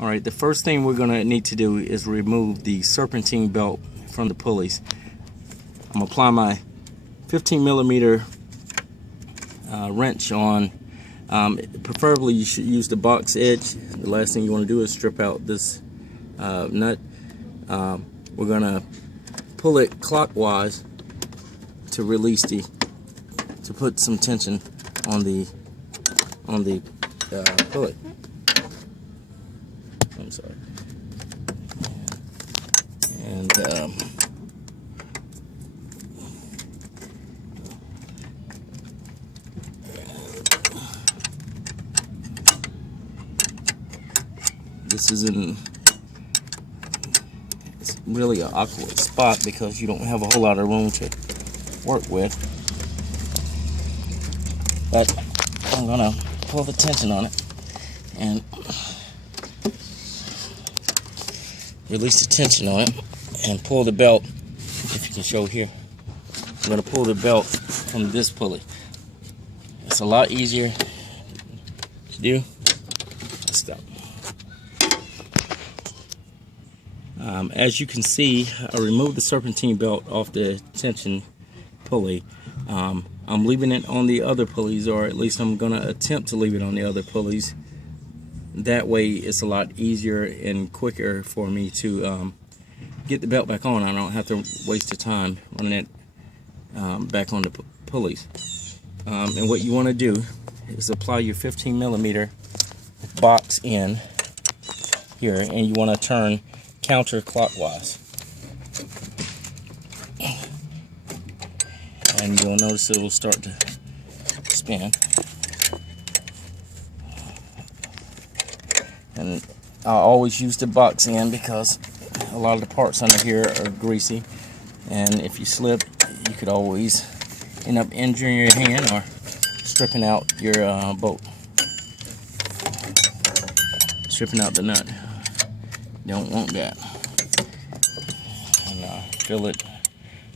Alright, the first thing we're going to need to do is remove the serpentine belt from the pulleys. I'm going to apply my 15 millimeter wrench on. Preferably you should use the box edge. The last thing you want to do is strip out this nut. We're going to pull it clockwise to release to put some tension on the pulley. I'm sorry. And this is it's really an awkward spot because you don't have a whole lot of room to work with. But I'm gonna pull the tension on it and release the tension on it and pull the belt. If you can show here, I'm gonna pull the belt from this pulley. It's a lot easier to do. Let's stop. As you can see, I removed the serpentine belt off the tension pulley. I'm leaving it on the other pulleys, or at least I'm going to attempt to leave it on the other pulleys. That way it's a lot easier and quicker for me to get the belt back on. I don't have to waste the time running it back on the pulleys. And what you want to do is apply your 15 millimeter box in here, and you want to turn counterclockwise. And you'll notice it will start to spin. And I always use the box end because a lot of the parts under here are greasy, and if you slip, you could always end up injuring your hand or stripping out your bolt, stripping out the nut. You don't want that. And feel it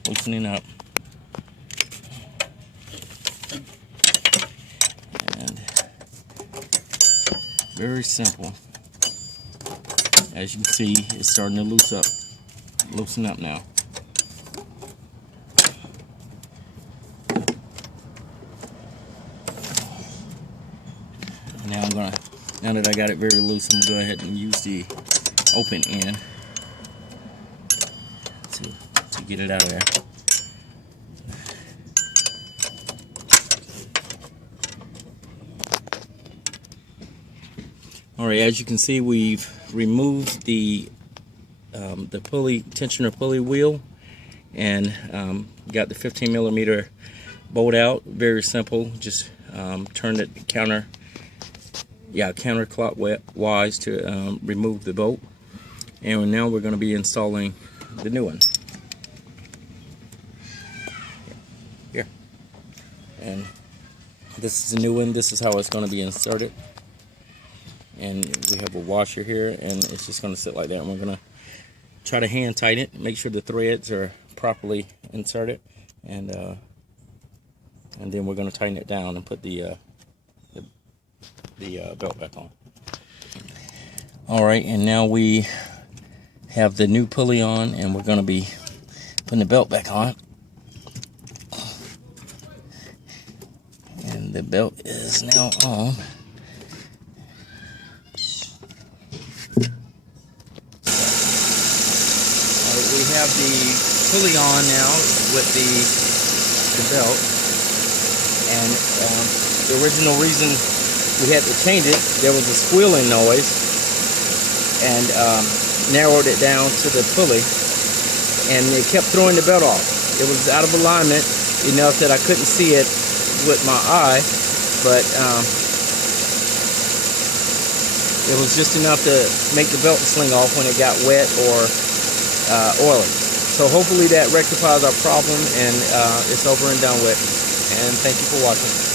loosening up. And very simple. As you can see, it's starting to loosen up now. Now that I got it very loose, I'm gonna go ahead and use the open end to get it out of there. Alright, as you can see, we've removed the pulley tensioner pulley wheel, and got the 15 millimeter bolt out. Very simple. Just turn it counterclockwise to remove the bolt. And now we're going to be installing the new one here. And this is the new one. This is how it's going to be inserted. And we have a washer here, and it's just going to sit like that. And we're going to try to hand tighten it, make sure the threads are properly inserted, and then we're going to tighten it down and put the belt back on. Alright, and now we have the new pulley on, and we're going to be putting the belt back on. And the belt is now on. Alright, we have the pulley on now with the belt, and the original reason we had to change it, there was a squealing noise, and narrowed it down to the pulley, and it kept throwing the belt off. It was out of alignment enough that I couldn't see it with my eye, but it was just enough to make the belt sling off when it got wet or oily. So hopefully that rectifies our problem, and it's over and done with. And thank you for watching.